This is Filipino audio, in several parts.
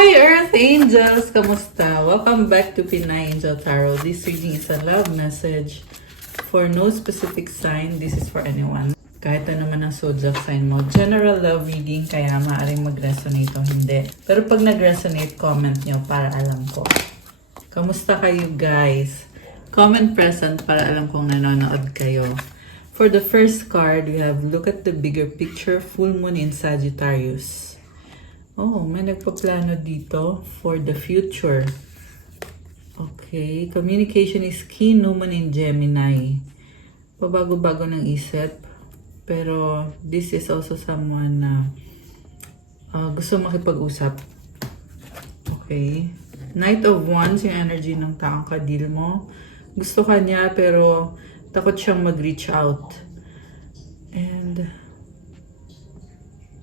Hi Earth Angels! Kamusta? Welcome back to Pinay Angel Tarot. This reading is a love message for no specific sign. This is for anyone. Kahit ano naman ang zodiac sign mo. General love reading, kaya maaaring mag-resonate o hindi. Pero pag nag-resonate, comment nyo para alam ko. Kamusta kayo guys? Comment present para alam kong nanonood kayo. For the first card, we have look at the bigger picture, full moon in Sagittarius. Oh, may nagpaplano dito for the future. Okay, communication is key, new moon in Gemini. Pabago-bago ng isip. Pero this is also someone na gusto makipag-usap. Okay. Knight of Wands, yung energy ng taong kadil mo. Gusto ka niya pero takot siyang mag-reach out. And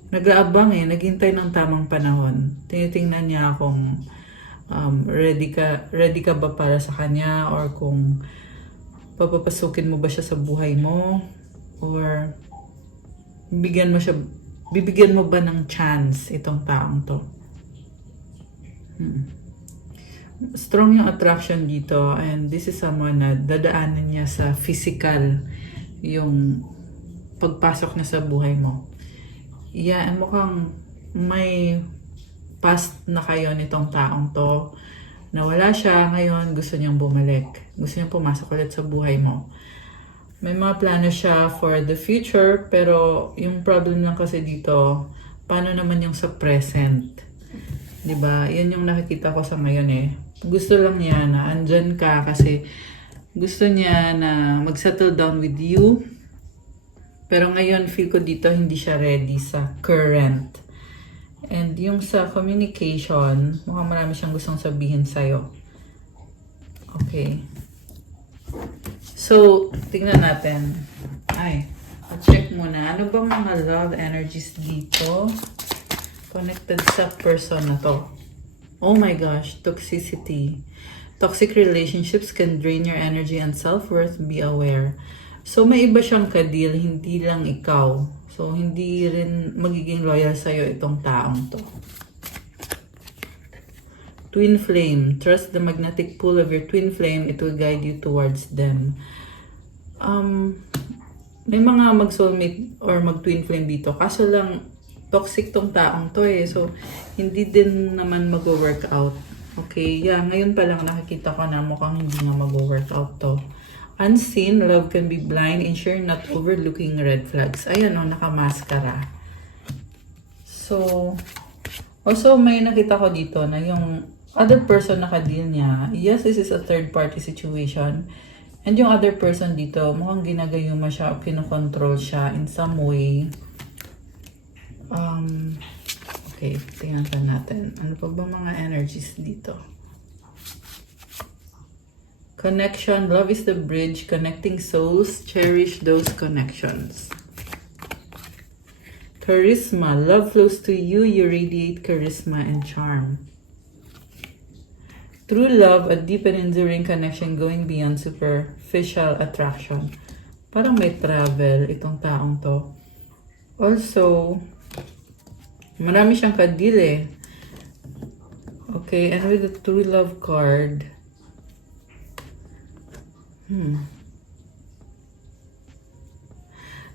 nag-aabang naghintay ng tamang panahon. Tinitingnan niya kung ready ka ba para sa kanya, or kung papapasukin mo ba siya sa buhay mo, or bibigyan mo ba ng chance itong taong to. Strong yung attraction dito, and this is someone na dadaanan niya sa physical yung pagpasok na sa buhay mo. Yeah, mukhang may past na kayo nitong taong to. Nawala siya, ngayon gusto niyang bumalik. Gusto niyang pumasok ulit sa buhay mo. May mga plano siya for the future, pero yung problem lang kasi dito, paano naman yung sa present? Diba? Yan yung nakikita ko sa ngayon Gusto lang niya na andyan ka kasi gusto niya na mag-settle down with you. Pero ngayon, feel ko dito, hindi siya ready sa current. And yung sa communication, mukhang marami siyang gustong sabihin sa'yo. Okay. So, tingnan natin. Check muna. Ano bang mga love energies dito? Connected sa person na to. Oh my gosh, toxicity. Toxic relationships can drain your energy and self-worth. Be aware. So, may iba siyang kadil, hindi lang ikaw. So, hindi rin magiging loyal sa'yo itong taong to. Twin flame. Trust the magnetic pull of your twin flame. It will guide you towards them. May mga mag-soulmate or mag-twin flame dito. Kaso lang, toxic tong taong to So, hindi din naman mag-work out. Okay, ngayon pa lang nakikita ko na mukhang hindi nga mag-work out to. Unseen, love can be blind. Ensure not overlooking red flags. Ayan nakamaskara. So, also may nakita ko dito na yung other person na ka-deal niya, yes, this is a third party situation. And yung other person dito, mukhang ginagayuma siya o kinokontrol siya in some way. Okay, tingnan pa natin. Ano pa ba mga energies dito? Connection. Love is the bridge connecting souls. Cherish those connections. Charisma. Love flows to you. You radiate charisma and charm. True love, a deep and enduring connection going beyond superficial attraction. Parang may travel itong taong to. Also, marami siyang kadil Okay, and with the true love card,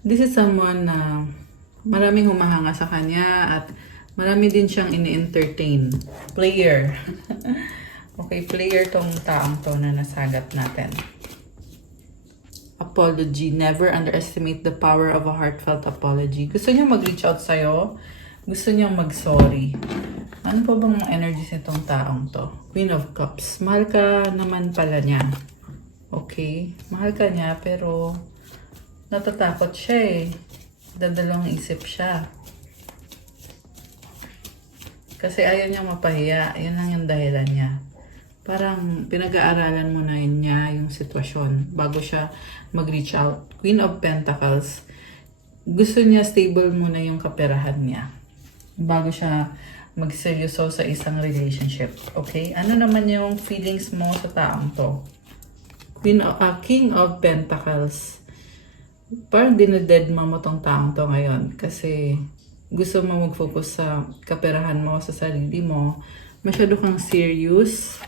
this is someone na maraming humahanga sa kanya at marami din siyang ini-entertain. Player. Okay, player tong taong to na nasagat natin. Apology. Never underestimate the power of a heartfelt apology. Gusto niya mag-reach out sa'yo. Gusto niya mag-sorry. Ano pa bang energies nitong taong to? Queen of Cups. Mahal ka naman pala niya. Okay, mahal ka niya pero natatakot siya Dadalawang isip siya. Kasi ayaw niya mapahiya. Yun lang yung dahilan niya. Parang pinag-aaralan mo na niya yung sitwasyon bago siya mag-reach out. Queen of Pentacles. Gusto niya stable muna yung kaperahan niya bago siya mag-seryoso sa isang relationship. Okay? Ano naman yung feelings mo sa taong to? King of Pentacles. Parang dineded mo tong taong to ngayon kasi gusto mo mag-focus sa kaperahan mo, sa sarili mo, Masyado kang serious.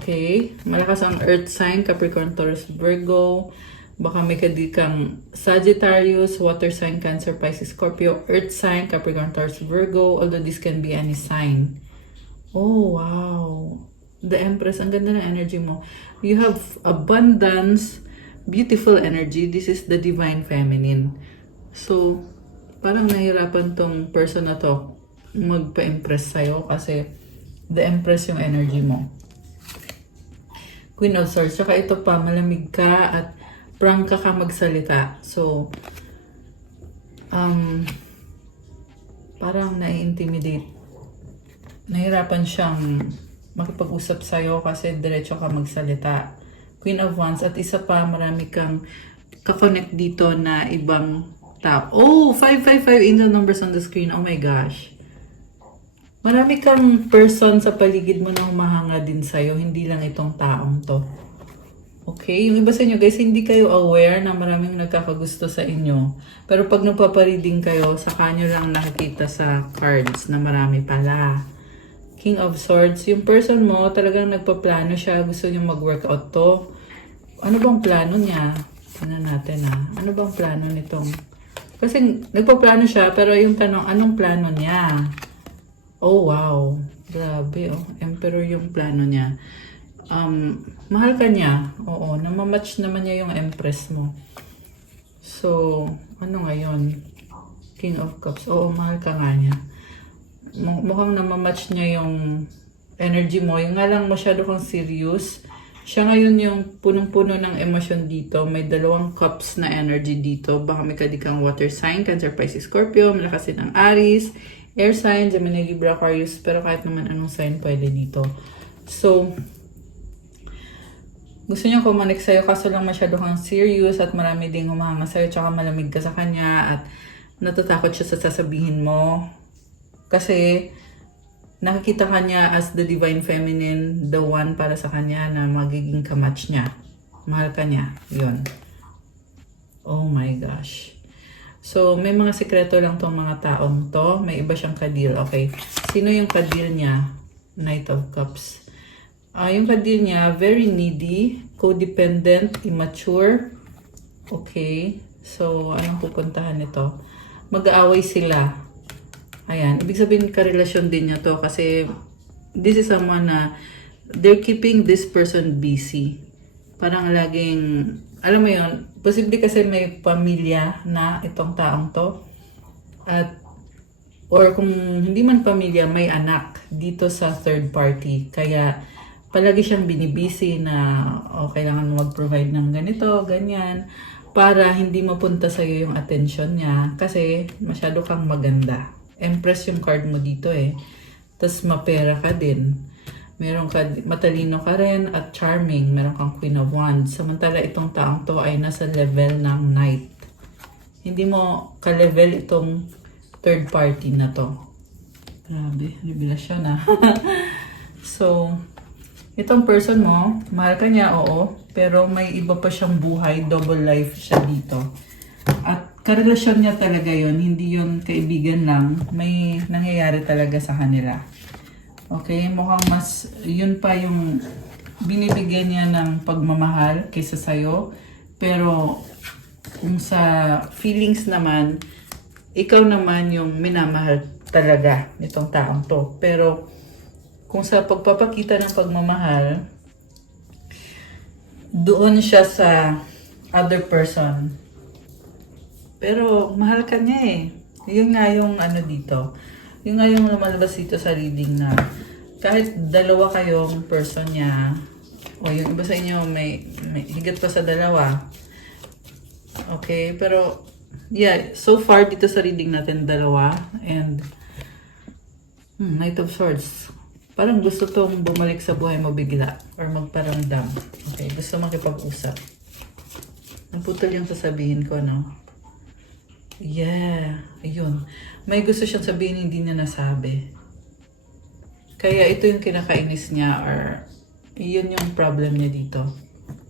Okay? Malakas ang earth sign, Capricorn, Taurus, Virgo. Baka may kang Sagittarius, water sign, Cancer, Pisces, Scorpio, earth sign, Capricorn, Taurus, Virgo. Although this can be any sign. Oh, wow. The Empress, ang ganda ng energy mo. You have abundance, beautiful energy. This is the Divine Feminine. So, parang nahirapan tong person na to magpa-impress sa'yo kasi the Empress yung energy mo. Queen of Swords. Saka ito pa, malamig ka at prangka ka magsalita. So, parang nai-intimidate. Nahirapan siyang makipag-usap sa'yo kasi diretso ka magsalita. Queen of Wands. At isa pa, marami kang kakonect dito na ibang tap. Oh, 555 angel numbers on the screen. Oh my gosh. Marami kang person sa paligid mo na humahanga din sa'yo. Hindi lang itong taong to. Okay? Yung iba sa inyo, guys, hindi kayo aware na maraming nagkakagusto sa inyo. Pero pag nagpapareading kayo, saka nyo lang nakikita sa cards na marami pala. King of Swords, yung person mo, talagang nagpaplano siya. Gusto niya mag-workout to. Ano bang plano niya? Tingnan natin Ano bang plano nitong? Kasi nagpaplano siya, pero yung tanong, anong plano niya? Oh, wow. Grabe, oh. Emperor yung plano niya. Mahal ka niya. Oo, namamatch naman niya yung Empress mo. So, ano ngayon? King of Cups. Oo, mahal ka nga niya. Mukhang namamatch niya yung energy mo. Yung nga lang masyado kang serious. Siya ngayon yung punong-puno ng emosyon dito. May 2 cups na energy dito. Baka may kadikang water sign, Cancer, Pisces, Scorpio. Malakas din ang Aries, air sign, Gemini, Libra, Aquarius. Pero kahit naman anong sign pwede dito. So, gusto niya kumanik sa'yo kaso lang masyado kang serious at marami ding humahanga sa'yo tsaka malamig ka sa kanya at natatakot siya sa sasabihin mo. Kasi nakikita ka niya as the Divine Feminine, the one para sa kanya na magiging kamatch niya. Mahal ka niya. Yun. Oh my gosh. So, may mga sekreto lang tong mga taong to. May iba siyang kadil. Okay. Sino yung kadil niya? Knight of Cups. Yung kadil niya, very needy, codependent, immature. Okay. So, anong pupuntahan nito? Mag-aaway sila. Ayan. Ibig sabihin, karelasyon din niya to kasi this is someone na they're keeping this person busy. Parang laging, alam mo yun, posible kasi may pamilya na itong taong to. At, or kung hindi man pamilya, may anak dito sa third party. Kaya, palagi siyang binibisi na kailangan mo mag-provide ng ganito, ganyan, para hindi mapunta sa'yo yung attention niya kasi masyado kang maganda. Empress yung card mo dito Tapos mapera ka din. Meron ka, matalino ka rin at charming. Meron kang Queen of Wands. Samantala itong taong to ay nasa level ng Knight. Hindi mo ka-level itong third party na to. Grabe, revelasyon So, itong person mo, mahal ka niya, oo. Pero may iba pa siyang buhay, double life siya dito. At karelasyon niya talaga yon, hindi yun kaibigan lang. May nangyayari talaga sa kanila. Okay, mukhang mas, yun pa yung binibigyan niya ng pagmamahal kaysa sa'yo. Pero kung sa feelings naman, ikaw naman yung minamahal talaga nitong taong to. Pero kung sa pagpapakita ng pagmamahal, doon siya sa other person. Pero mahal ka niya Yun nga yung ano dito. Yun nga yung lumalabas dito sa reading na kahit dalawa kayong person niya, o yung iba sa inyo may higit pa sa dalawa. Okay, pero yeah, so far dito sa reading natin dalawa and Knight of Swords. Parang gusto tong bumalik sa buhay mo bigla or magparamdam. Okay, gusto makipag-usap. Naputol yung sasabihin ko, no? Yeah, ayun. May gusto siyang sabihin hindi niya nasabi. Kaya ito yung kinakainis niya or yun yung problem niya dito.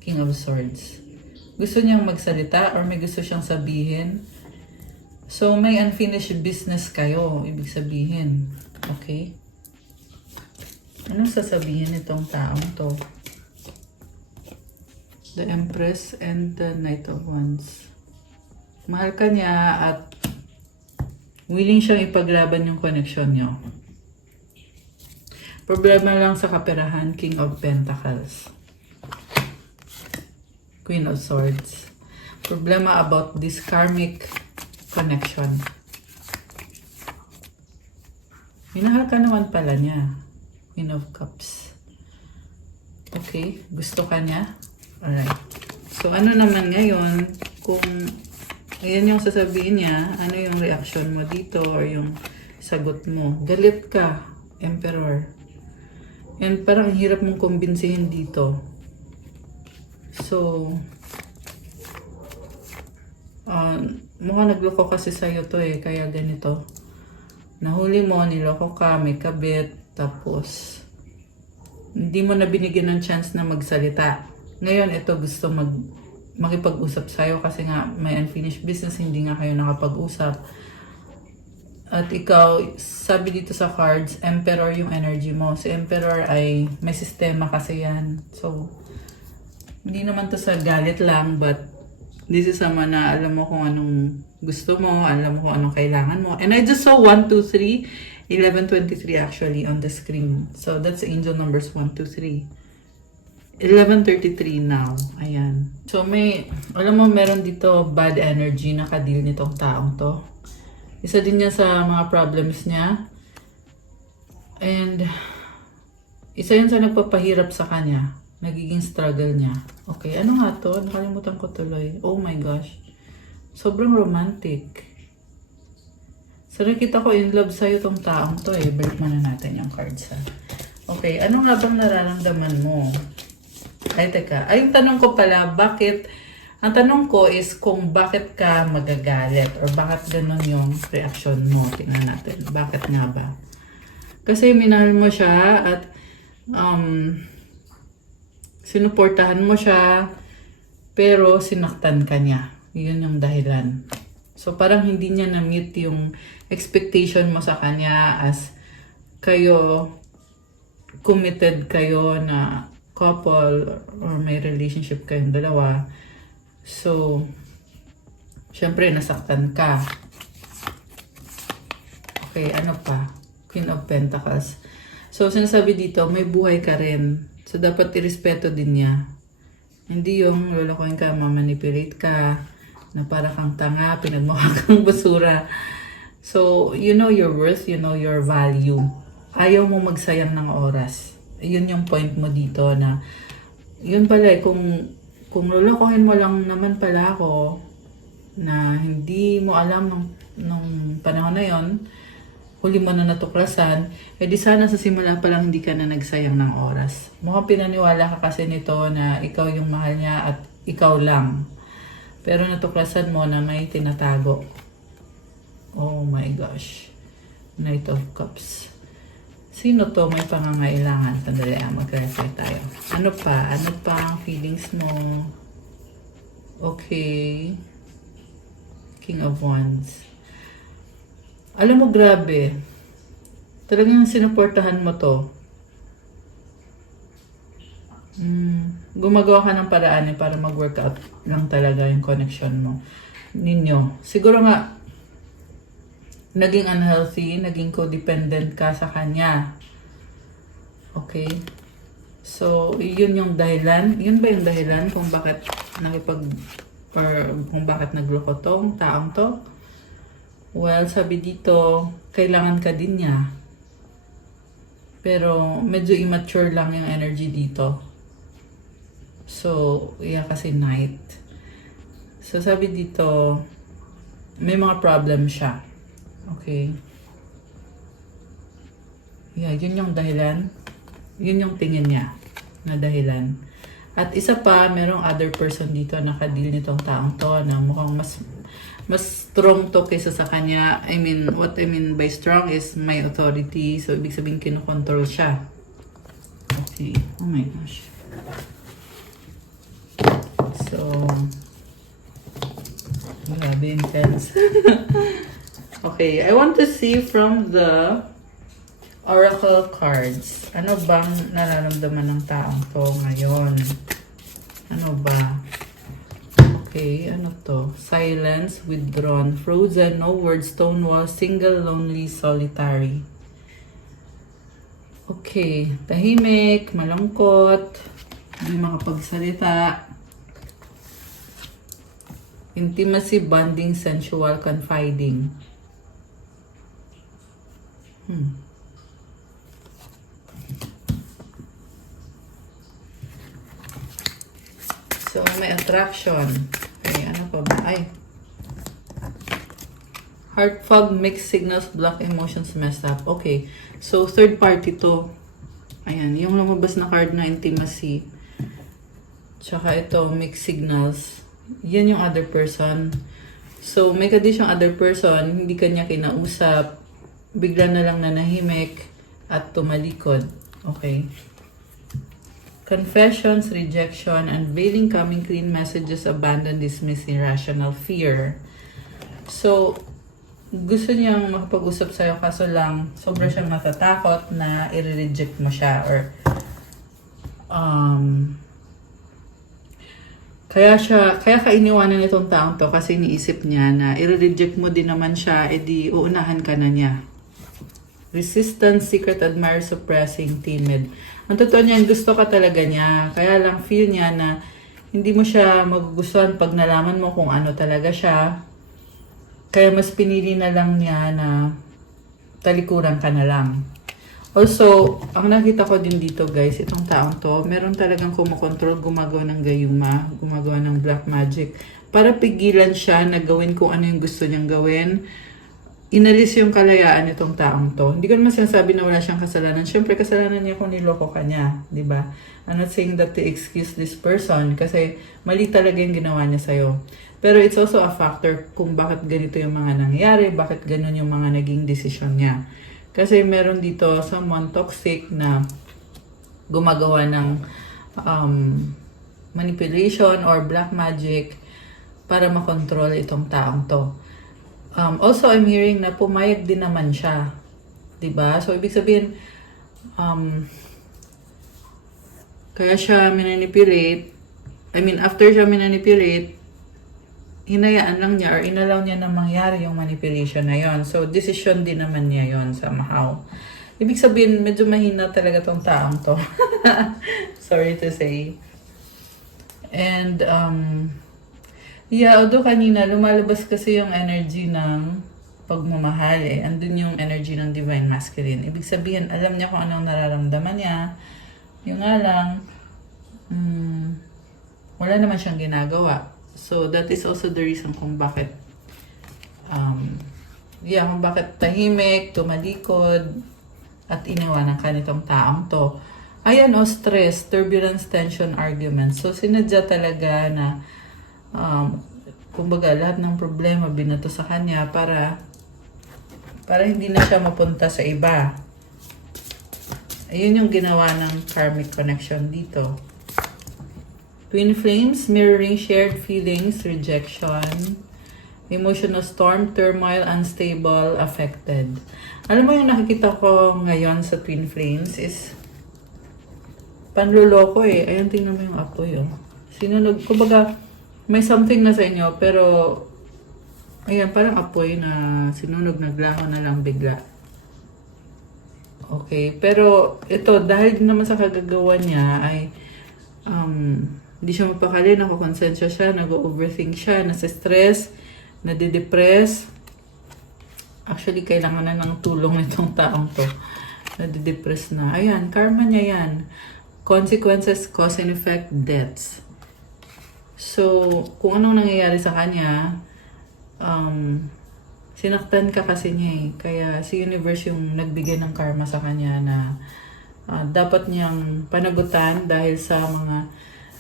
King of Swords. Gusto niyang magsalita or may gusto siyang sabihin. So, may unfinished business kayo, ibig sabihin. Okay? Anong sasabihin nitong taong to? The Empress and the Knight of Wands. Mahal ka niya at willing siyang ipaglaban yung connection nyo. Problema lang sa kaperahan, King of Pentacles. Queen of Swords. Problema about this karmic connection. Minahal ka naman pala niya. Queen of Cups. Okay, gusto ka niya? Alright. So, ano naman ngayon, kung ayan yung sasabihin niya, ano yung reaction mo dito or yung sagot mo? Galit ka, Emperor. And parang ang hirap mong kumbinsihin dito. So, mukhang nagloko kasi sa'yo to eh, kaya ganito. Nahuli mo, niloko ka, may kabit, tapos hindi mo na binigyan ng chance na magsalita. Ngayon, ito gusto makipag-usap sa'yo kasi nga may unfinished business, hindi nga kayo nakapag-usap. At ikaw, sabi dito sa cards, Emperor yung energy mo. Si Emperor ay may sistema kasi yan. So, hindi naman to sa galit lang, but this is someone na alam mo kung anong gusto mo, alam mo kung anong kailangan mo. And I just saw 1, 2, 3, 11, 23 actually on the screen. So, that's angel numbers 1, 2, 3. 11:33 now. Ayan. So, alam mo, meron dito bad energy na kadil nitong taong to. Isa din niya sa mga problems niya. And, isa yun sa nagpapahirap sa kanya. Nagiging struggle niya. Okay, ano nga to? Nakalimutan ko tuloy. Oh my gosh. Sobrang romantic. So, nakita ko in love sa'yo tong taong to eh. Break muna natin yung cards ha. Okay, ano nga bang nararamdaman mo? Ay, teka. Ay, yung tanong ko pala, ang tanong ko is kung bakit ka magagalit or bakit ganun yung reaction mo. Tingnan natin. Bakit nga ba? Kasi minahal mo siya at sinuportahan mo siya pero sinaktan ka niya. Yun yung dahilan. So parang hindi niya na-meet yung expectation mo sa kanya as kayo committed kayo na couple or may relationship kayong dalawa. So, syempre, nasaktan ka. Okay, ano pa? Queen of Pentacles. So, sinasabi dito, may buhay ka rin. So, dapat irespeto din niya. Hindi yung lolokohin ka, mamanipulate ka, na para kang tanga, pinagmukha kang basura. So, you know your worth, you know your value. Ayaw mo magsayang ng oras. Yun yung point mo dito na, yun pala eh, kung lolokohin mo lang naman pala ako na hindi mo alam nung panahon na yon, huli mo na natuklasan, eh di sana sa simula pa lang hindi ka na nagsayang ng oras. Mukhang pinaniwala ka kasi nito na ikaw yung mahal niya at ikaw lang. Pero natuklasan mo na may tinatago. Oh my gosh. Knight of Cups. Sino to may pangangailangan? Sandali, mag-reflect tayo. Ano pa? Ano pa ang feelings mo? Okay. King of Wands. Alam mo, grabe. Talagang sinuportahan mo to. Gumagawa ka ng paraan para mag-workout lang talaga yung connection mo. Ninyo. Siguro nga, naging unhealthy, naging codependent ka sa kanya. Okay? So, yun yung dahilan. Yun ba yung dahilan kung bakit kung bakit nagloko tong taong to? Well, sabi dito, kailangan ka din niya. Pero, medyo immature lang yung energy dito. So, yeah, kasi Knight. So, sabi dito, may mga problem siya. Okay. Yeah, yun yung dahilan. Yun yung tingin niya na dahilan. At isa pa, merong other person dito na nakadil nitong taong to na mukhang mas strong to kaysa sa kanya. I mean, what I mean by strong is may authority. So, ibig sabihin kinokontrol siya. Okay. Oh my gosh. So, grabe intense. Okay, I want to see from the Oracle cards. Ano bang nararamdaman ng taong to ngayon? Ano ba? Okay, ano to? Silence, withdrawn, frozen, no words, stonewall, single, lonely, solitary. Okay, tahimik, malungkot, hindi makapagsalita. Intimacy, bonding, sensual, confiding. So, may attraction. Okay, ano pa ba? Ay. Heart fog, mixed signals, block emotions, messed up. Okay. So, third party to. Ayan. Yung lumabas na card na intimacy. Tsaka ito, mixed signals. Yan yung other person. So, may condition other person, hindi kanya kinausap. Bigla na lang nanahimik at tumalikod. Okay. Confessions, rejection, unveiling, coming clean, messages, abandon, dismiss, irrational fear. So, gusto niyang makapag-usap sa'yo kaso lang sobra siyang matatakot na i-reject mo siya or kaya kainiwanan nitong taong to kasi iniisip niya na i-reject mo din naman siya, edi uunahan ka na niya. Resistance, secret admirer, suppressing, timid. Ang totoo niyan, gusto ka talaga niya. Kaya lang feel niya na hindi mo siya magugustuhan pag nalaman mo kung ano talaga siya. Kaya mas pinili na lang niya na talikuran ka na lang. Also, ang nakita ko din dito guys, itong taong to, meron talagang kumokontrol, gumagawa ng gayuma, gumagawa ng black magic. Para pigilan siya na gawin kung ano yung gusto niyang gawin. Inalis yung kalayaan nitong taong to. Hindi ko naman sinasabi na wala siyang kasalanan. Siyempre, kasalanan niya kung niloko ka niya. Diba? I'm not saying that to excuse this person kasi mali talaga yung ginawa niya sa'yo. Pero it's also a factor kung bakit ganito yung mga nangyayari, bakit ganun yung mga naging desisyon niya. Kasi meron dito someone toxic na gumagawa ng manipulation or black magic para makontrol itong taong to. Also, I'm hearing na pumayag din naman siya. Diba? So, ibig sabihin, kaya siya minanipulate. I mean, after siya minanipulate, hinayaan lang niya or inalaw niya na mangyari yung manipulation na yon. So, decision din naman niya yon somehow. Ibig sabihin, medyo mahina talaga tong taong to. Sorry to say. And, yeah, although kanina, lumalabas kasi yung energy ng pagmamahal eh. Andun yung energy ng Divine Masculine. Ibig sabihin, alam niya kung anong nararamdaman niya. Yung nga lang, wala naman siyang ginagawa. So, that is also the reason kung bakit, kung bakit tahimik, tumalikod, at iniwanan ka nitong taong to. Ayan o, stress, turbulence, tension, argument. So, sinadya talaga na kumbaga lahat ng problema binato sa kanya para hindi na siya mapunta sa iba. Ayun yung ginawa ng karmic connection dito. Twin flames, mirroring shared feelings, rejection, emotional storm, turmoil, unstable, affected. Alam mo yung nakikita ko ngayon sa twin flames is panluloko eh. Ayun, tingnan mo yung apoy oh. Sinunog, kumbaga may something na sa inyo, pero ayan, parang apoy na sinunog, naglaho na lang bigla. Okay, pero ito, dahil naman sa kagagawa niya ay hindi siya mapakali, nakukonsensya siya, nag-overthink siya, nasa-stress, nadidepress. Actually, kailangan na ng tulong nitong taong to. Nadidepress na. Ayan, karma niya yan. Consequences, cause and effect, deaths. So, kung anong nangyayari sa kanya, sinaktan ka kasi niya eh. Kaya si universe yung nagbigay ng karma sa kanya na dapat niyang panagutan dahil sa mga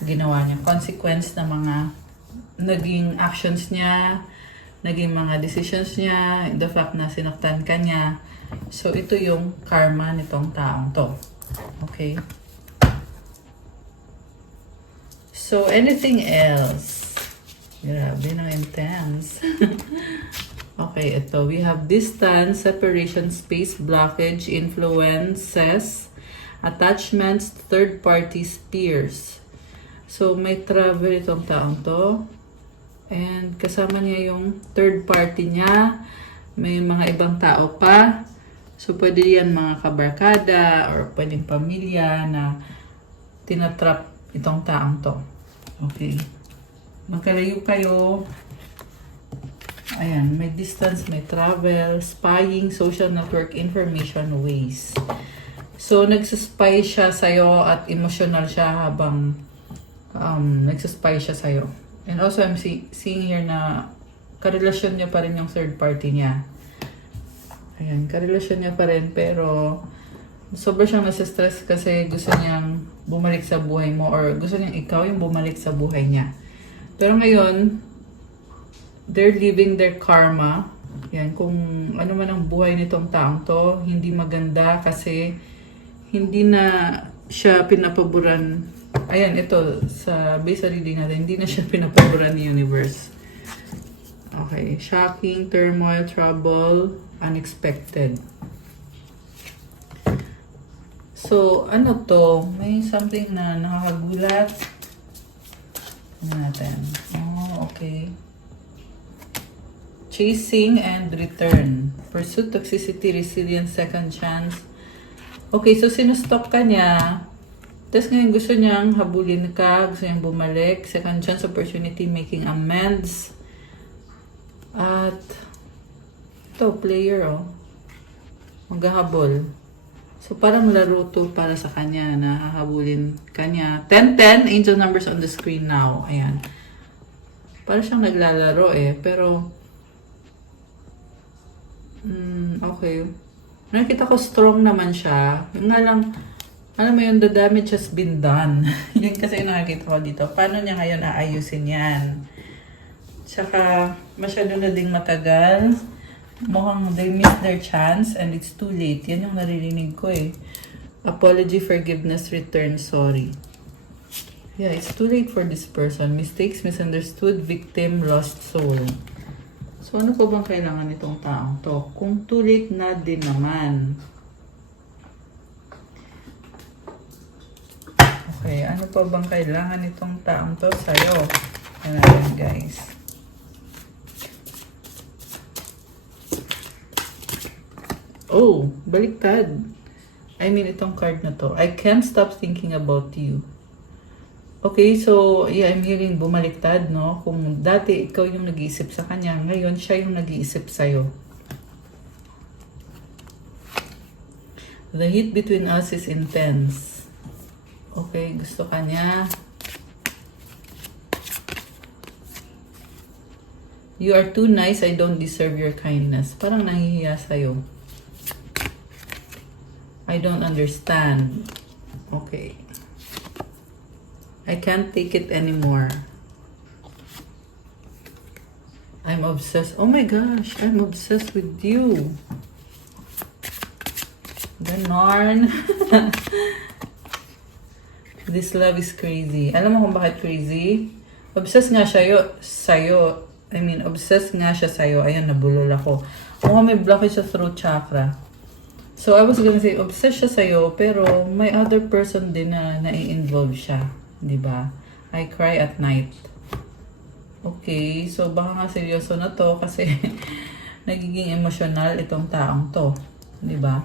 ginawa niya. Consequence na mga naging actions niya, naging mga decisions niya, the fact na sinaktan ka niya. So, ito yung karma nitong taong to. Okay? So, anything else? Grabe, nang intense. Okay, ito. We have distance, separation, space, blockage, influences, attachments, third-party peers. So, may travel itong taong to. And kasama niya yung third party niya. May mga ibang tao pa. So, pwede yan mga kabarkada or pwedeng pamilya na tinatrap itong taong to. Okay. Magkalayo kayo. Ayan, may distance, may travel, spying, social network, information, ways. So, nagsaspy siya sa'yo at emotional siya habang nagsaspy siya sa'yo. And also, I'm seeing here na karelasyon niya pa rin yung third party niya. Ayan, karelasyon niya pa rin, pero sobrang siyang nasa-stress kasi gusto niyang bumalik sa buhay mo or gusto niyang ikaw yung bumalik sa buhay niya. Pero ngayon, they're living their karma. Yan, kung ano man ang buhay nitong taong to, hindi maganda kasi hindi na siya pinapaboran. Ayan, ito, sa base reading natin, hindi na siya pinapaboran ni universe. Okay, shocking, turmoil, trouble, unexpected. So, ano to? May something na nakakagulat. Ano natin? Oh, okay. Chasing and return. Pursuit, toxicity, resilience, second chance. Okay, so sinustok ka niya. Tapos ngayon gusto niyang habulin ka, gusto niyang bumalik. Second chance, opportunity, making amends. At ito, player, oh. Maghahabol. So parang laro to para sa kanya na hahabulin kanya. 10-10, angel numbers on the screen now. Ayan. Parang siyang naglalaro eh. Pero, okay. Nakita ko strong naman siya. Yung nga lang, alam mo yun, the damage has been done. Yun kasi yung nakikita ko dito. Paano niya ngayon aayusin yan? Tsaka, masyado na ding matagal. Mukhang they missed their chance and it's too late. Yan yung naririnig ko eh. Apology, forgiveness, return, sorry. Yeah, it's too late for this person. Mistakes, misunderstood, victim, lost soul. So, ano po bang kailangan nitong taong to? Kung too late na din naman. Okay, ano pa bang kailangan nitong taong to sa'yo? Yan natin, guys. Oh, baliktad. I mean, itong card na to. I can't stop thinking about you. Okay, so, yeah, I'm hearing bumaliktad, no? Kung dati ikaw yung nag-iisip sa kanya, ngayon siya yung nag-iisip sa'yo. The heat between us is intense. Okay, gusto ka niya. You are too nice, I don't deserve your kindness. Parang nahihiya sa'yo. I don't understand. Okay. I can't take it anymore. I'm obsessed. Oh my gosh, I'm obsessed with you. Ganon. This love is crazy. Alam mo kung bakit crazy? Obsessed nga siya sa'yo. I mean, obsessed nga siya sa'yo. Ayan, nabulol ako. Mukhang may blockage sa throat chakra. So, I was gonna say, obsessed siya sa'yo, pero may other person din na nai-involve siya. Diba? I cry at night. Okay, so baka nga seryoso na to kasi nagiging emotional itong taong to. Diba?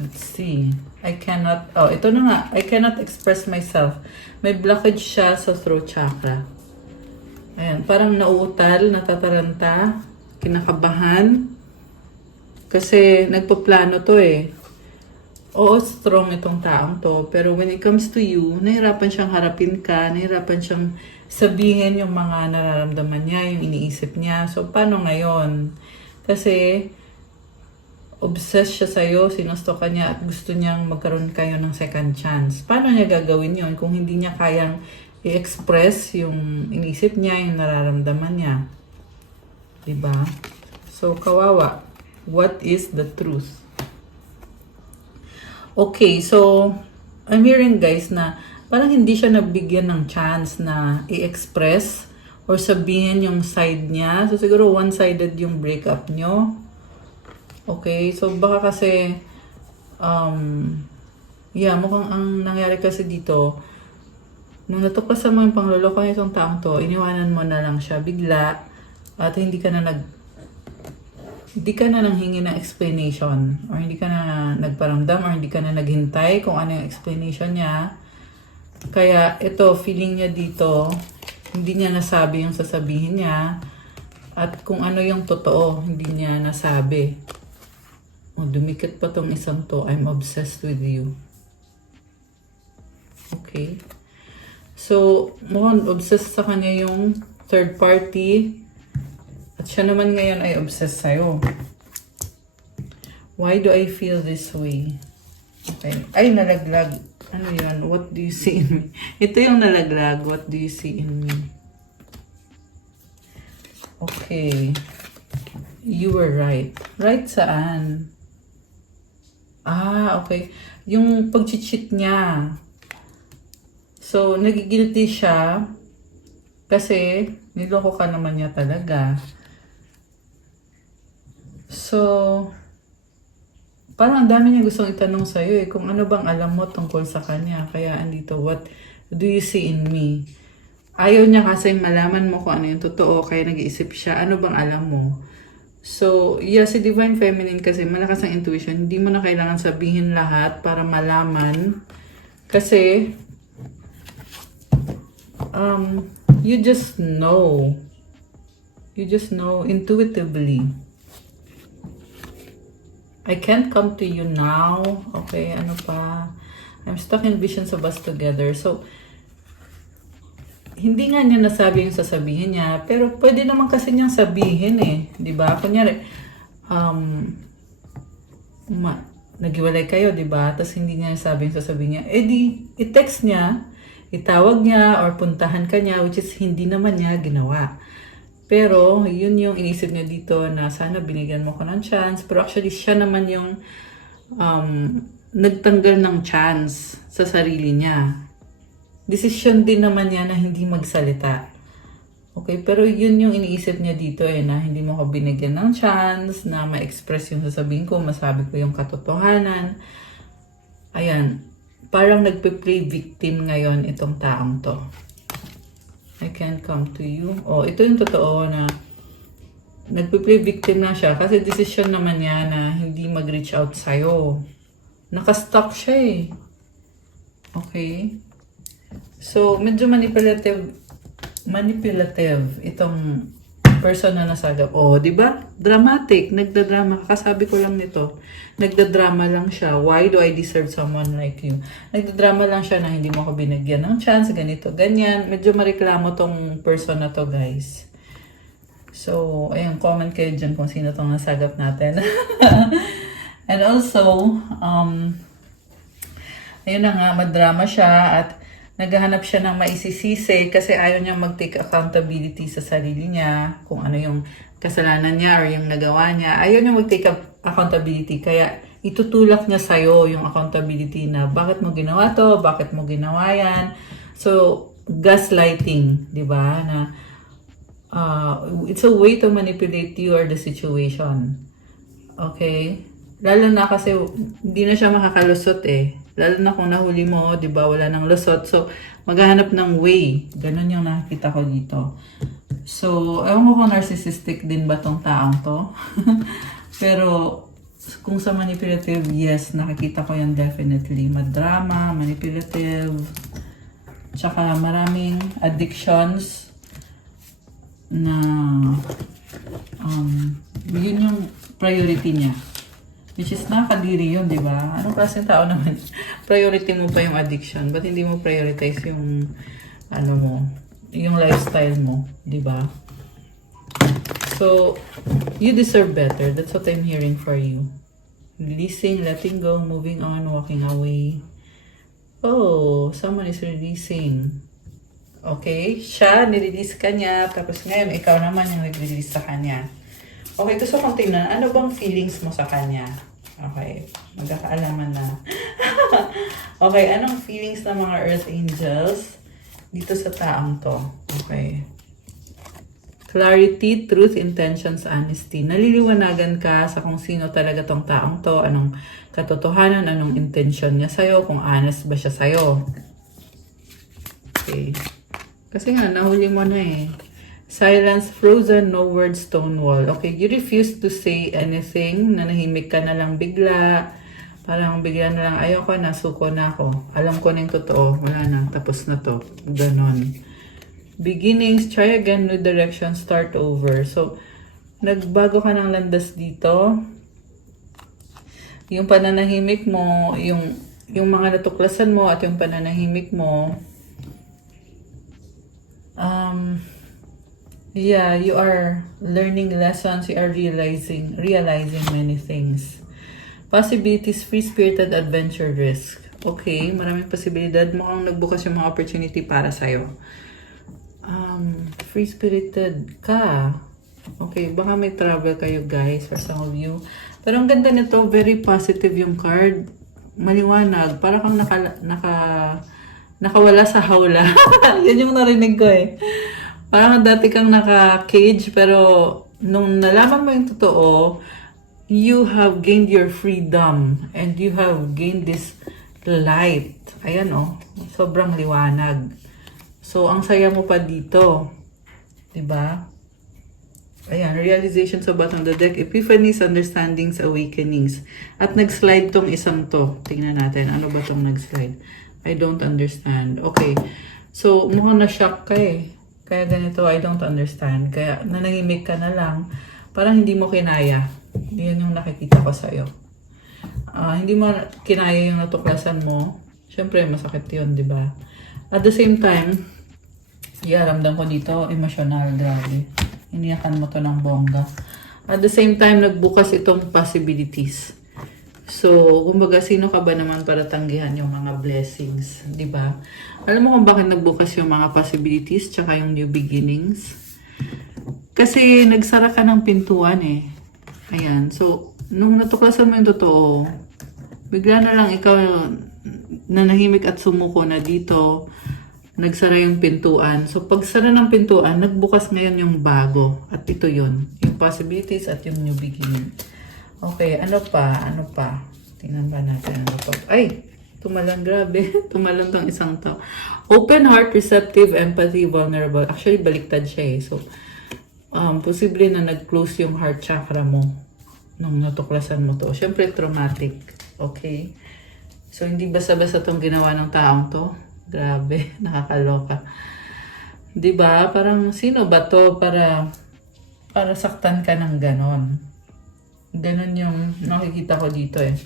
Let's see. I cannot, oh, ito na nga. I cannot express myself. May blockage siya sa throat chakra. Ayan, parang nauutal, natataranta, kinakabahan. Kasi nagpaplano to eh. Oo, strong itong taong to. Pero when it comes to you, nahirapan siyang harapin ka, nahirapan siyang sabihin yung mga nararamdaman niya, yung iniisip niya. So, paano ngayon? Kasi, obsessed siya sa'yo, sinusto ka niya at gusto niyang magkaroon kayo ng second chance. Paano niya gagawin yon kung hindi niya kayang i-express yung iniisip niya, yung nararamdaman niya? Diba? So, kawawa. What is the truth? Okay, so, I'm hearing guys na parang hindi siya nabigyan ng chance na i-express or sabihin yung side niya. So, siguro one-sided yung breakup nyo. Okay? So, baka kasi, mukhang ang nangyari kasi dito, nung natuklasan mo yung pangloloko ng itong taong to, iniwanan mo na lang siya bigla at hindi ka na nanghingi ng explanation or hindi ka na nagparamdam or hindi ka na naghintay kung ano yung explanation niya. Kaya ito, feeling niya dito, hindi niya nasabi yung sasabihin niya at kung ano yung totoo, hindi niya nasabi. Dumikit pa tong isang to, I'm obsessed with you. Okay. So, mukhang obsessed sa kanya yung third party at siya naman ngayon ay obsessed sa'yo. Why do I feel this way? Okay. Ay, nalaglag. Ano yun? What do you see in me? Ito yung nalaglag. What do you see in me? Okay. You were right. Right saan? Okay. Yung pag-cheat niya. So, nagigilty siya kasi niloko ka naman niya talaga. So, parang ang dami niya gustong itanong sa'yo kung ano bang alam mo tungkol sa kanya. Kaya andito, what do you see in me? Ayaw niya kasi malaman mo kung ano yung totoo, kaya nag-iisip siya, ano bang alam mo? So, si Divine Feminine kasi malakas ang intuition. Hindi mo na kailangan sabihin lahat para malaman. Kasi, you just know. You just know intuitively. I can't come to you now. Okay, ano pa? I'm stuck in visions of us together. So, hindi nga niya nasabi yung sasabihin niya, pero pwede naman kasi niyang sabihin Diba? Kunyari, naghiwalay kayo, diba? Tapos hindi niya nasabi yung sasabihin niya. I-text niya, itawag niya, or puntahan ka niya, which is hindi naman niya ginawa. Pero, yun yung inisip niya dito na sana binigyan mo ko ng chance. Pero actually, siya naman yung nagtanggal ng chance sa sarili niya. Desisyon din naman niya na hindi magsalita. Okay, pero yun yung iniisip niya dito na hindi mo ko binigyan ng chance na ma-express yung sasabihin ko, masabi ko yung katotohanan. Ayan, parang nagpe-play victim ngayon itong taong to. I can't come to you. Ito yung totoo na nagpe-play victim na siya kasi decision naman niya na hindi mag-reach out sa'yo. Nakastuck siya Okay? So, medyo manipulative itong person na nasagap. Diba? Dramatic. Nagdadrama. Kasabi ko lang nito. Nagdadrama lang siya. Why do I deserve someone like you? Nagdadrama lang siya na hindi mo ko binigyan ng chance, ganito, ganyan. Medyo mareklamo tong person na to, guys. So, ayun, comment kayo dyan kung sino tong nasagap natin. And also, ayun na nga, madrama siya at naghahanap siya ng maisisisi kasi ayaw niya mag-take accountability sa sarili niya, kung ano yung kasalanan niya or yung nagawa niya. Ayaw niya mag-take accountability, kaya itutulak niya sa'yo yung accountability na bakit mo ginawa to, bakit mo ginawa yan. So, gaslighting, di ba? Na it's a way to manipulate you or the situation. Okay? Lalo na kasi hindi na siya makakalusot Lalo na kung nahuli mo, di ba, wala nang lusot. So, maghahanap ng way. Ganun yung nakikita ko dito. So, ewan ko kung narcissistic din ba tong taong to. Pero, kung sa manipulative, yes, nakikita ko yan definitely. Madrama, manipulative, tsaka maraming addictions na yun yung priority niya. Which is nakakadiri yun, di ba? Anong klaseng tao naman? Priority mo pa yung addiction, but hindi mo prioritize yung, yung lifestyle mo, di ba? So, you deserve better. That's what I'm hearing for you. Releasing, letting go, moving on, walking away. Someone is releasing. Okay? Siya, nirelease ka niya, tapos ngayon, ikaw naman yung nag-release sa kanya. Okay, gusto kong tingnan, ano bang feelings mo sa kanya? Okay, magkakaalaman na. Okay, anong feelings ng mga Earth Angels dito sa taong to? Okay. Clarity, truth, intentions, honesty. Naliliwanagan ka sa kung sino talaga tong taong to, anong katotohanan, anong intention niya sa'yo, kung honest ba siya sa'yo. Okay. Kasi nga, nahuli mo na eh. Silence, frozen, no words, stone wall. Okay, you refuse to say anything, nanahimik ka na lang bigla. Parang bigla na lang, ayoko na, suko na ako. Alam ko na yung totoo, wala na, tapos na to. Ganon. Beginnings, try again, new direction, start over. So, nagbago ka ng landas dito. Yung pananahimik mo, yung mga natuklasan mo at yung pananahimik mo, yeah, you are learning lessons, you are realizing many things. Possibilities, free-spirited adventure, risk. Okay, maraming posibilidad. Mukhang nagbukas yung mga opportunity para sa'yo. Free-spirited ka. Okay, baka may travel kayo guys for some of you. Pero ang ganda nito, very positive yung card. Maliwanag. Para kang nakawala sa hawla. Yan yung narinig ko eh. Parang dati kang naka-cage, pero nung nalaman mo yung totoo, you have gained your freedom and you have gained this light. Ayan oh, sobrang liwanag. So, ang saya mo pa dito. Diba? Ayan, realizations sa bottom of the deck, epiphanies, understandings, awakenings. At nag-slide tong isang to. Tingnan natin, ano ba tong nag-slide? I don't understand. Okay. So, mukhang na-shock ka eh. Kaya ganito, I don't understand. Kaya nanahimik ka na lang. Parang hindi mo kinaya. Yan yung nakikita ko sa'yo. Hindi mo kinaya yung natuklasan mo. Siyempre, masakit yun, di ba? At the same time, yeah, ramdam ko dito, emotional, grabe. Iniyakan mo to ng bongga. At the same time, nagbukas itong possibilities. So, kumbaga, sino ka ba naman para tanggihan yung mga blessings, di ba? Alam mo kung bakit nagbukas yung mga possibilities tsaka yung new beginnings? Kasi nagsara ka ng pintuan eh. Ayan. So, nung natuklasan mo yung totoo, bigla na lang ikaw nanahimik at sumuko na dito, nagsara yung pintuan. So, pag sara ng pintuan, nagbukas ngayon yung bago. At ito yun. Yung possibilities at yung new beginning. Okay, ano pa? Tingnan ba natin ano pa? Ay! Tumalan, grabe. Tumalan tong isang tao. Open heart, receptive, empathy, vulnerable. Actually, baliktad siya eh. So, posible na nag-close yung heart chakra mo nung natuklasan mo to. Siyempre, traumatic. Okay? So, hindi basta-basta tong ginawa ng taong to. Grabe, nakakaloka. Diba? Parang, sino ba to para saktan ka ng ganon? Ganon yung nakikita ko dito eh.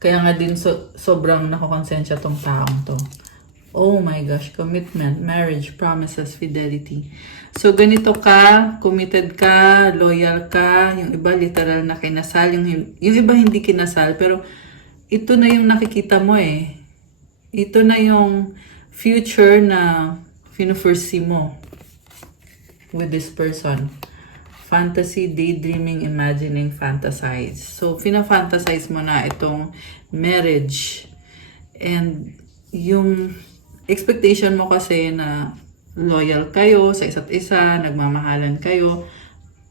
Kaya nga din sobrang nakakonsensya tong taong to. Oh my gosh, commitment, marriage, promises, fidelity. So ganito ka, committed ka, loyal ka, yung iba literal na kinasal, yung iba hindi kinasal, pero ito na yung nakikita mo eh. Ito na yung future na fino-foresee mo with this person. Fantasy, daydreaming, imagining, fantasize. So, fina-fantasize mo na itong marriage. And yung expectation mo kasi na loyal kayo sa isa't isa, nagmamahalan kayo.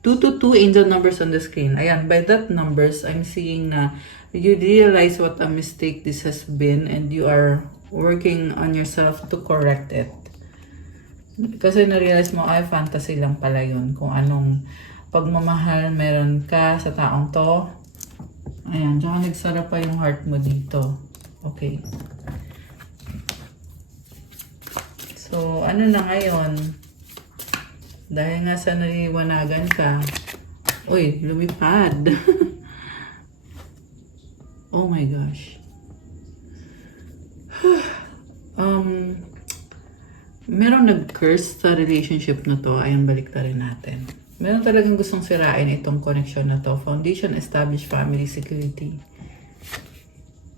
222 angel numbers on the screen. Ayan, by that numbers, I'm seeing na you realize what a mistake this has been and you are working on yourself to correct it. Kasi na-realize mo, ay, fantasy lang pala yun. Kung anong pagmamahal meron ka sa taong to. Ayan, tsaka nagsara pa yung heart mo dito. Okay. So, ano na ngayon? Dahil nga sa naliwanagan ka. Uy, lumipad. Oh my gosh. Merong nag-curse sa relationship na to. Ayan, balik na rin natin. Meron talagang gustong sirain itong connection na to. Foundation, established family, security.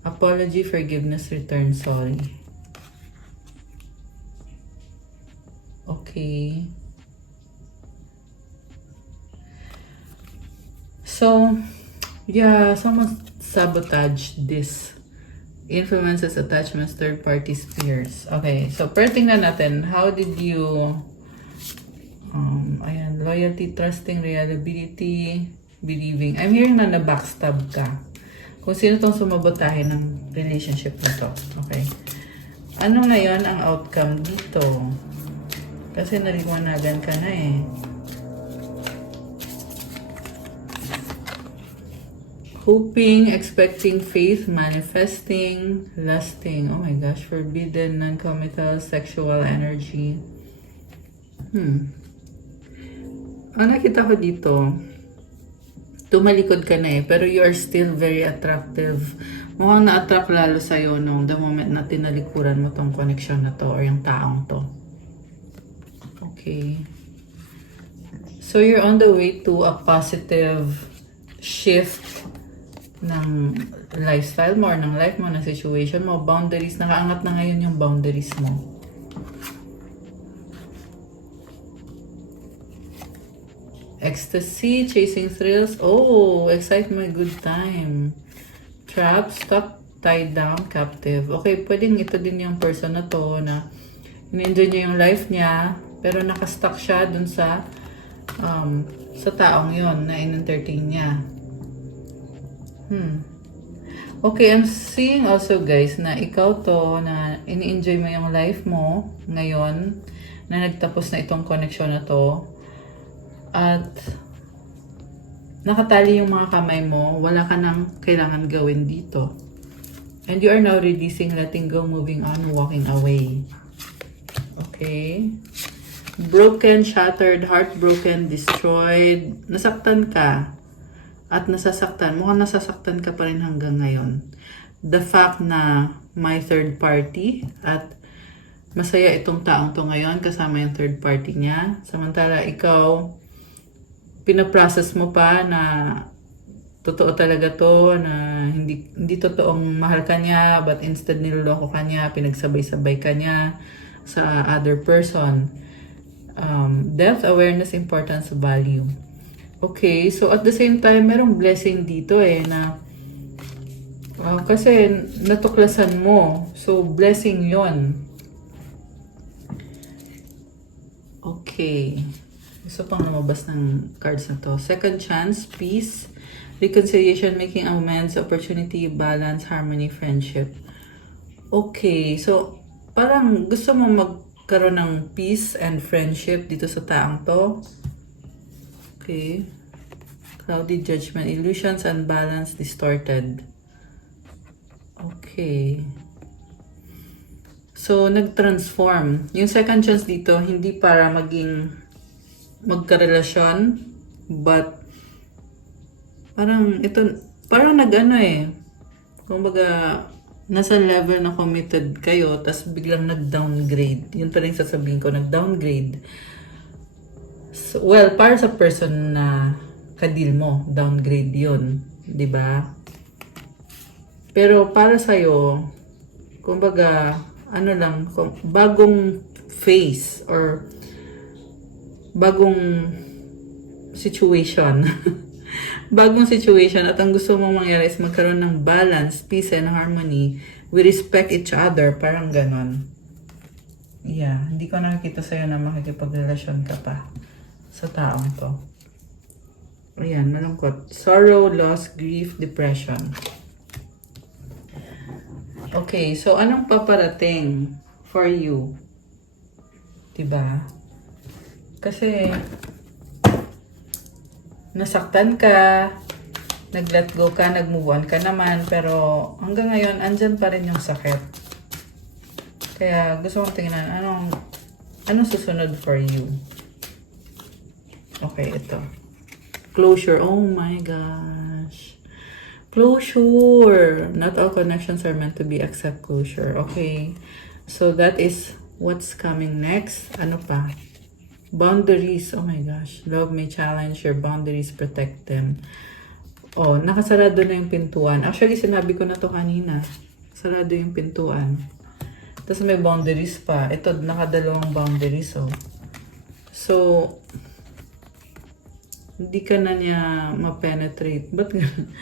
Apology, forgiveness, return, sorry. Okay. So, yeah, someone sabotaged this. Influences, attachments, third party spheres. Okay, so tingnan natin, how did you Ayan, loyalty, trusting, reliability, believing. I'm hearing na na-backstab ka. Kung sino tong sumabotahe ng relationship na to. Okay. Ano ngayon ang outcome dito? Kasi naliwanagan ka na eh. Hoping, expecting, faith, manifesting, lusting. Oh my gosh, forbidden, non-committal, sexual energy. Ang nakita ko dito, tumalikod ka na eh, pero you are still very attractive. Mukhang na-attract lalo sa'yo nung the moment na tinalikuran mo tong connection na to or yung taong to. Okay. So you're on the way to a positive shift ng lifestyle mo or ng life mo, ng situation mo, boundaries. Nakaangat na ngayon yung boundaries mo. Ecstasy, chasing thrills. Oh, excitement, good time. Trap, stuck, tied down, captive. Okay, pwedeng ito din yung person na to na in-enjoy niya yung life niya, pero nakastuck siya dun sa taong yon na in-entertain niya. Okay, I'm seeing also guys na ikaw to na ini-enjoy mo yung life mo ngayon na nagtapos na itong connection na to at nakatali yung mga kamay mo, wala ka nang kailangan gawin dito. And you are now releasing, letting go, moving on, walking away. Okay? Broken, shattered, heartbroken, destroyed, nasaktan ka. At nasasaktan, mukhang nasasaktan ka pa rin hanggang ngayon. The fact na may third party at masaya itong taong to ngayon kasama yung third party niya. Samantala ikaw, pinaprocess mo pa na totoo talaga to, na hindi totoong mahal ka niya, but instead niloloko ka niya, pinagsabay-sabay ka niya sa other person. Depth, awareness, importance, value. Okay, so at the same time, merong blessing dito eh na kasi natuklasan mo. So, blessing yon. Okay. Gusto pang lumabas ng cards na to. Second chance, peace, reconciliation, making amends, opportunity, balance, harmony, friendship. Okay, so parang gusto mo magkaroon ng peace and friendship dito sa taong to. Okay. Cloudy, judgment, illusions, unbalanced, distorted. Okay. So, nag-transform. Yung second chance dito, hindi para magkarelasyon, but parang nag-ano eh. Kumbaga, nasa level na committed kayo, tas biglang nag-downgrade. Yun pa rin sasabihin ko, nag-downgrade. So, well, para sa person na kadil mo, downgrade yun. 'Di ba? Pero para sa'yo, kumbaga, bagong phase or bagong situation. Bagong situation at ang gusto mong mangyari is magkaroon ng balance, peace, and harmony. We respect each other. Parang ganon. Yeah, hindi ko nakikita sa'yo na makikipagrelasyon ka pa sa taong to. Ayan, malungkot. Sorrow, loss, grief, depression. Okay, so anong paparating for you? Diba? Kasi nasaktan ka, nag-let go ka, nag-move on ka naman, pero hanggang ngayon, andyan pa rin yung sakit. Kaya gusto kong tingnan, anong susunod for you? Okay, ito. Closure. Oh my gosh. Closure. Not all connections are meant to be, accept closure. Okay. So that is what's coming next. Ano pa? Boundaries. Oh my gosh. Love may challenge your boundaries. Protect them. Oh, nakasarado na yung pintuan. Actually, sinabi ko na to kanina. Sarado yung pintuan. Tapos may boundaries pa. Ito, nakadalawang boundaries. Oh. So, hindi ka na niya ma-penetrate. Ba't ganun?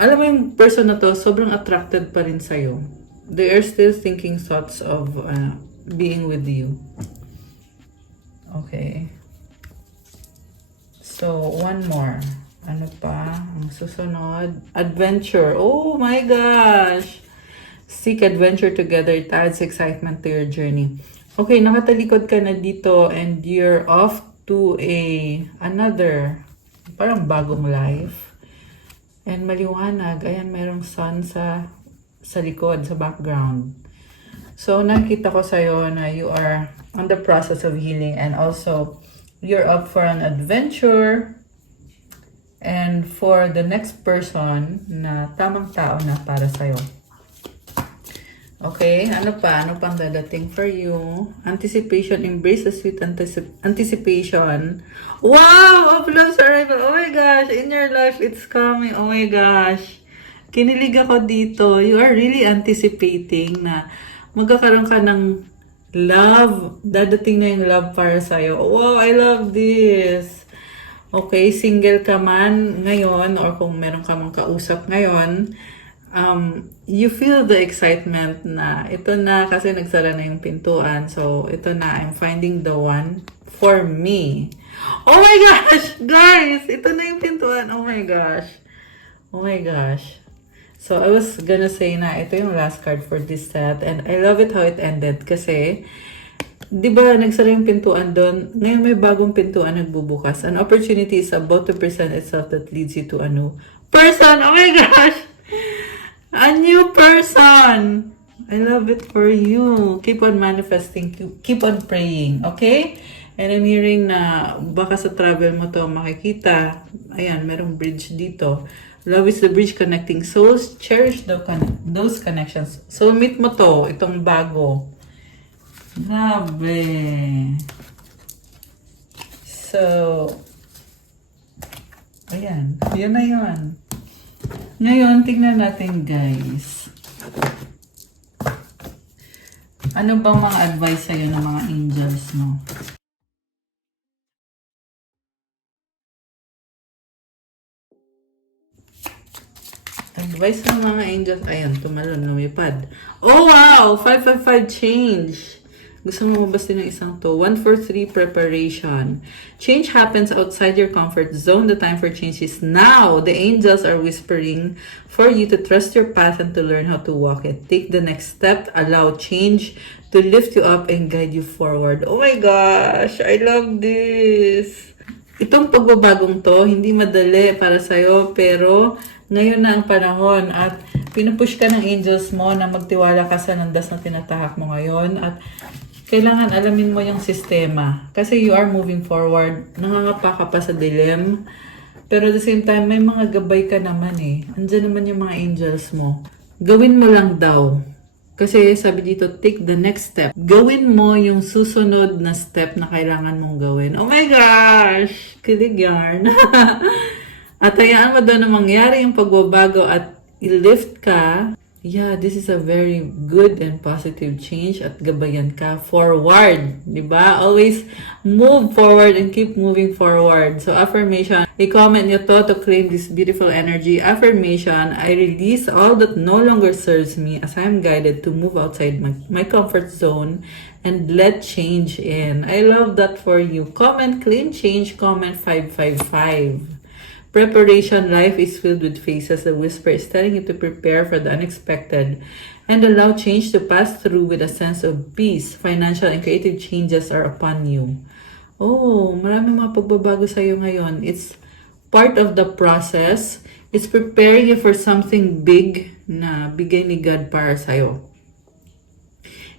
Alam mo yung person na to, sobrang attracted pa rin sa'yo. They are still thinking thoughts of being with you. Okay. So, one more. Ano pa? Ang susunod. Adventure. Oh my gosh! Seek adventure together. It adds excitement to your journey. Okay, nakatalikod ka na dito and you're off to another, parang bagong life. And maliwanag. Ayan, merong sun sa likod, sa background. So, nakita ko sa'yo na you are on the process of healing and also you're up for an adventure and for the next person na tamang tao na para sa'yo. Okay, ano pa? Ano pang dadating for you? Anticipation, embrace the sweet anticipation. Wow! Of love's arrival. Oh my gosh, in your life, it's coming. Oh my gosh. Kinilig ako dito. You are really anticipating na magkakaroon ka ng love. Dadating na yung love para sa'yo. Wow, I love this. Okay, single ka man ngayon or kung meron ka mang kausap ngayon, you feel the excitement na ito na kasi nagsara na yung pintuan. So, ito na, I'm finding the one for me. Oh my gosh! Guys! Ito na yung pintuan. Oh my gosh. Oh my gosh. So, I was gonna say na ito yung last card for this set. And I love it how it ended kasi di ba nagsara yung pintuan doon? Ngayon may bagong pintuan nagbubukas. An opportunity is about to present itself that leads you to a new person. Oh my gosh! A new person! I love it for you. Keep on manifesting. Keep on praying. Okay? And I'm hearing na baka sa travel mo to makikita. Ayan, merong bridge dito. Love is the bridge connecting souls. Cherish those connections. So, meet mo to. Itong bago. Grabe. So, ayan. Yun na yun. Ngayon, tingnan natin guys. Ano bang mga advice sa'yo ng mga angels mo? Advice ng mga angels. Ayan, tumalon, lumipad. Oh wow! 555 change. Gusto mo mabasin ng isang to. 143 preparation. Change happens outside your comfort zone. The time for change is now. The angels are whispering for you to trust your path and to learn how to walk it. Take the next step. Allow change to lift you up and guide you forward. Oh my gosh! I love this! Itong pagbabagong to, hindi madali para sa'yo, pero ngayon na ang panahon at pinupush ka ng angels mo na magtiwala ka sa landas na tinatahak mo ngayon at kailangan alamin mo yung sistema. Kasi you are moving forward. Nangangapa ka pa sa dilim. Pero at the same time, may mga gabay ka naman eh. Andiyan naman yung mga angels mo. Gawin mo lang daw. Kasi sabi dito, take the next step. Gawin mo yung susunod na step na kailangan mong gawin. Oh my gosh! Kilig yarn. At hayaan mo daw na mangyari yung pagbabago at i-lift ka. Yeah, this is a very good and positive change at gabayan ka forward, di ba? Always move forward and keep moving forward. So affirmation, i-comment nyo to claim this beautiful energy. Affirmation, I release all that no longer serves me as I am guided to move outside my comfort zone and let change in. I love that for you. Comment, claim change, comment 555. Preparation, life is filled with phases. The whisper is telling you to prepare for the unexpected and allow change to pass through with a sense of peace. Financial and creative changes are upon you. Oh, maraming mga pagbabago sa iyo ngayon. It's part of the process. It's preparing you for something big na bigay ni God para sa iyo.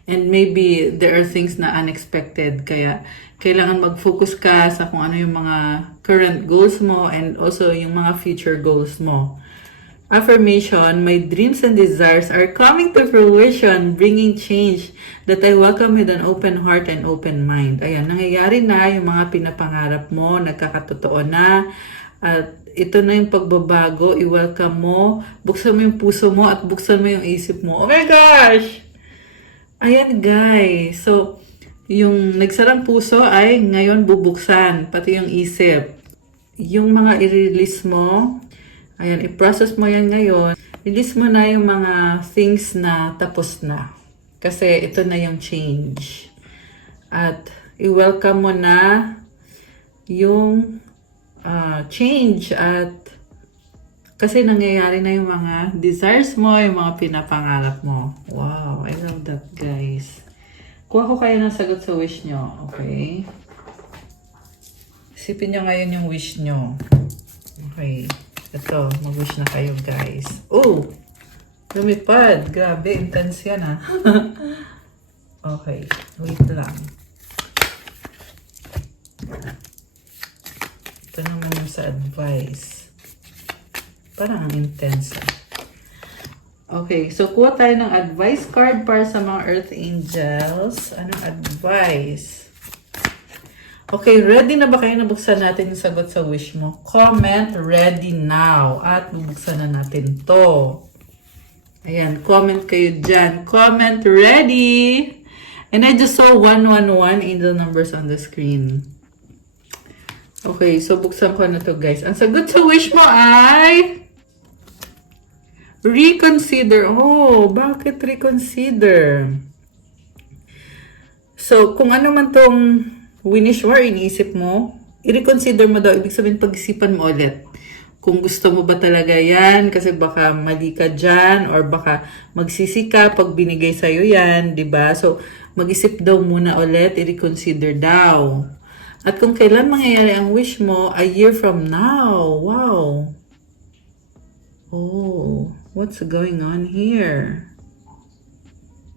And maybe there are things na unexpected. Kaya kailangan mag-focus ka sa kung ano yung mga current goals mo and also yung mga future goals mo. Affirmation, my dreams and desires are coming to fruition, bringing change that I welcome with an open heart and open mind. Ayan, nangyayari na yung mga pinapangarap mo, nagkakatotoo na. At ito na yung pagbabago, i-welcome mo, buksan mo yung puso mo at buksan mo yung isip mo. Oh my gosh! Ayan guys, so yung nagsarang puso ay ngayon bubuksan, pati yung isip. Yung mga i-release mo, ayan, i-process mo yan ngayon. Release mo na yung mga things na tapos na. Kasi ito na yung change. At i-welcome mo na yung change at kasi nangyayari na yung mga desires mo, yung mga pinapangarap mo. Wow, I love that, guys. Kuha ko kayo ng sagot sa wish nyo, okay? Isipin nyo ngayon yung wish nyo. Okay, ito, mag-wish na kayo, guys. Oh, lumipad. Grabe, intense yan, ha? Okay, wait lang. Ito naman yung sa advice. Parang ang intense. Okay, so kuha tayo ng advice card para sa mga Earth Angels. Anong advice? Okay, ready na ba kayo? Nabuksan natin yung sagot sa wish mo? Comment ready now. At bubuksan na natin to. Ayan, comment kayo dyan. Comment ready. And I just saw 111 angel numbers on the screen. Okay, so buksan ko na to, guys. Ang sagot sa wish mo ay reconsider. Oh, bakit reconsider? So, kung ano man tong winish mo or iniisip mo, i-reconsider mo daw. Ibig sabihin, pag-isipan mo ulit. Kung gusto mo ba talaga yan, kasi baka mali ka dyan, or baka magsisi ka pag binigay sa'yo yan, diba? So, mag-isip daw muna ulit, i-reconsider daw. At kung kailan mangyayari ang wish mo, a year from now. Wow. Oh, what's going on here?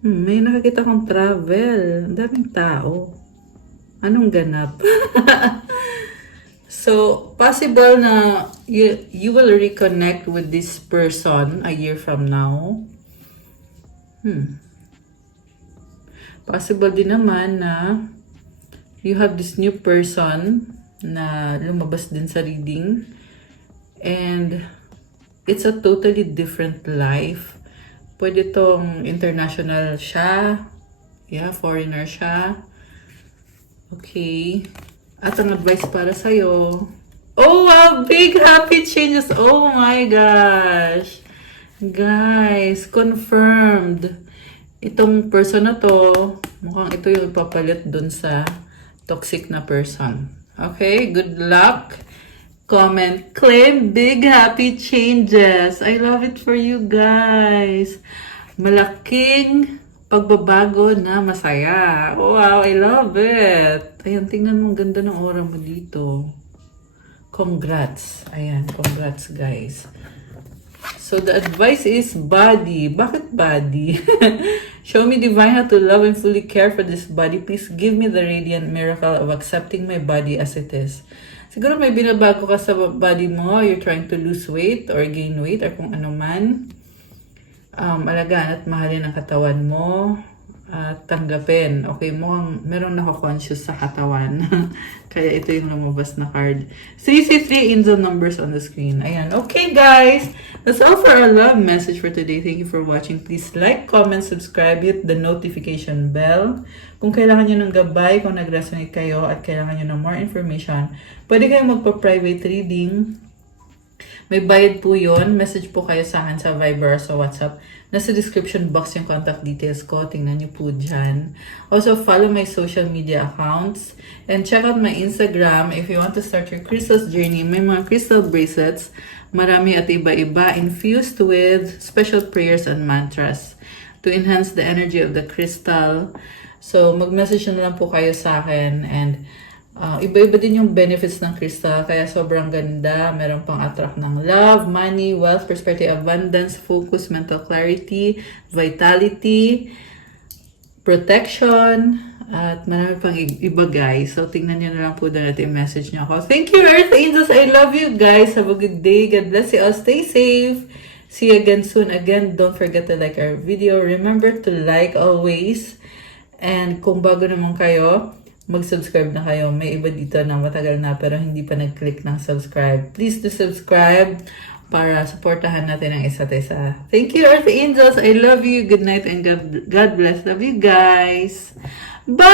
May nakakita kong travel. Ang daming tao. Anong ganap? So, possible na you will reconnect with this person a year from now. Possible din naman na you have this new person na lumabas din sa reading. And it's a totally different life. Pwede tong international siya. Yeah, foreigner siya. Okay. At ang advice para sa'yo. Oh, wow! Big happy changes! Oh my gosh! Guys, confirmed. Itong person na to, mukhang ito yung ipapalit dun sa toxic na person. Okay? Good luck! Comment, claim big happy changes. I love it for you guys. Malaking pagbabago na masaya. Wow, I love it. Ayan, tingnan mo, ganda ng aura mo dito. Congrats. Ayan, congrats guys. So the advice is body. Bakit body? Show me divine how to love and fully care for this body. Please give me the radiant miracle of accepting my body as it is. Siguro may binabago ka sa body mo, you're trying to lose weight or gain weight or kung ano man. Alagaan at mahalin ang katawan mo at tanggapin. Okay, mukhang meron nako-conscious sa katawan. Kaya ito yung lumabas na card. So you see 3 angel numbers on the screen. Ayan. Okay guys, that's all for our love message for today. Thank you for watching. Please like, comment, subscribe, hit the notification bell. Kung kailangan nyo ng gabay, kung nag-resonate kayo at kailangan nyo ng more information, pwede kayong magpa-private reading. May bayad po yun. Message po kayo sa akin sa Viber or sa WhatsApp. Nasa description box yung contact details ko. Tingnan nyo po dyan. Also, follow my social media accounts. And check out my Instagram if you want to start your crystals journey. May mga crystal bracelets. Marami at iba-iba. Infused with special prayers and mantras to enhance the energy of the crystal. So, mag-message na lang po kayo sa akin. And iba-iba din yung benefits ng crystal, kaya sobrang ganda. Meron pang attract ng love, money, wealth, prosperity, abundance, focus, mental clarity, vitality, protection, at marami pang iba guys. So, tingnan nyo na lang po doon at i-message nyo ako. Thank you, Earth Angels. I love you guys. Have a good day. God bless you all. Stay safe. See you again soon. Again, don't forget to like our video. Remember to like always. And kung bago naman kayo, mag-subscribe na kayo. May iba dito na matagal na pero hindi pa nag-click ng subscribe. Please do subscribe para supportahan natin ang isa't isa. Thank you, Earth Angels. I love you. Good night and God bless. Love you guys. Bye!